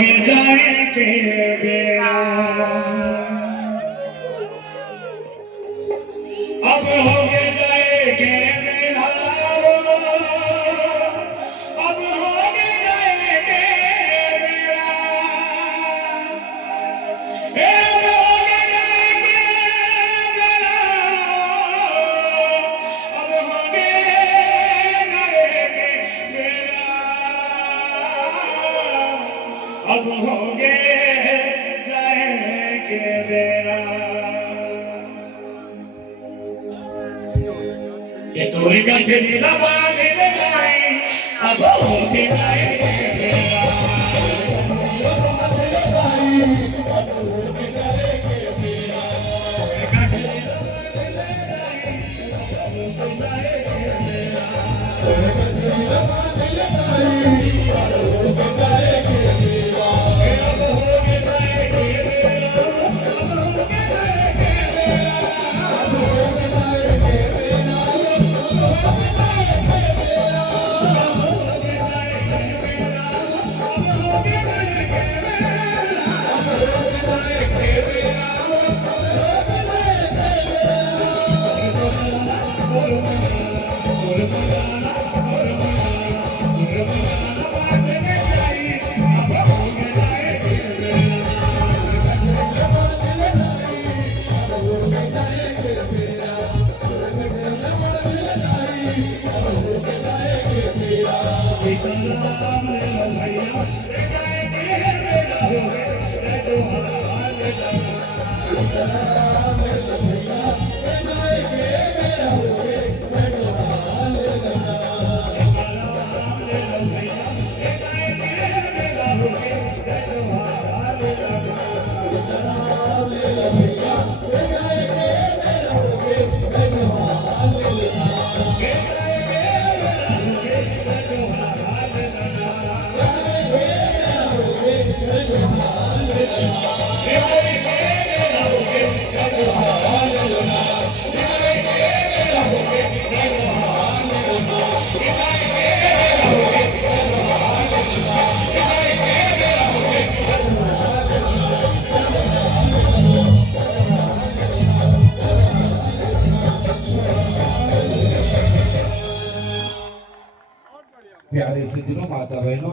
जाएंगे बेड़ा अब होके जाएंगे बेड़ा अब होके जाएंगे बेड़ा अब होके जाएंगे बेड़ा अब होके जाएंगे बेड़ा अब होगे जाएंगे बेड़ा ये तो एक गठरी लगा मिल जाए अब होगे जाएंगे बेड़ा प्यारे से दिनों माता बहनों